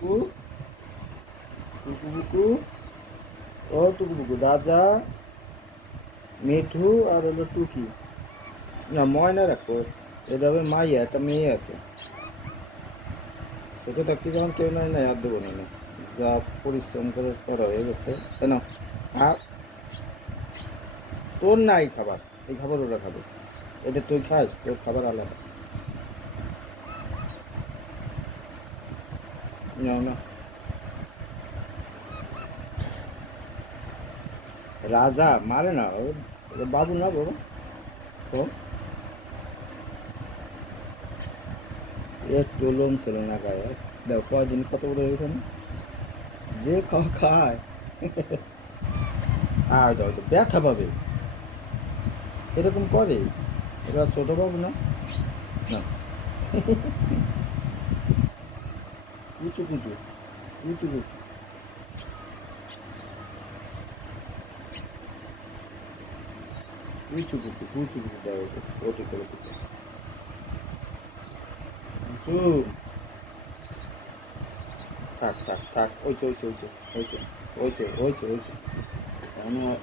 বুকু, বুকু বুকু, ও টুকু বুকু, রাজা, মিঠু আর হলো টুকি। না ময়না রাখো, এটা হবে মাইয়া, একটা মেয়ে আছে। ছোট থাকতে যখন কেউ নাই নাই আর দেবো না, যা পরিশ্রম করে করা হয়ে গেছে কেন। আর তোর নাই খাবার, এই খাবার ওরা খাবে, এটা তুই খাস, তোর খাবার আলাদা। না না, রাজা মারে না, ও বাবু না বাবা। তো একটু লোম ছিল না গায়ে, দেখো কয়দিন কত বড় হয়েছে না, যে খাওয়া খায়। আর দাও তো ব্যথা পাবে, এরকম করে। এরা ছোট বাবু না, না। কুচু কুচু, কুচু কুচু, কুচু কুচু, কুচু কুচু দেওয়া, ওটি করে দিতে। কুচু, থাক থাক থাক, ওইছে ওইছে ওইছে, ওইছে ওইছে ওইছে ওইছে,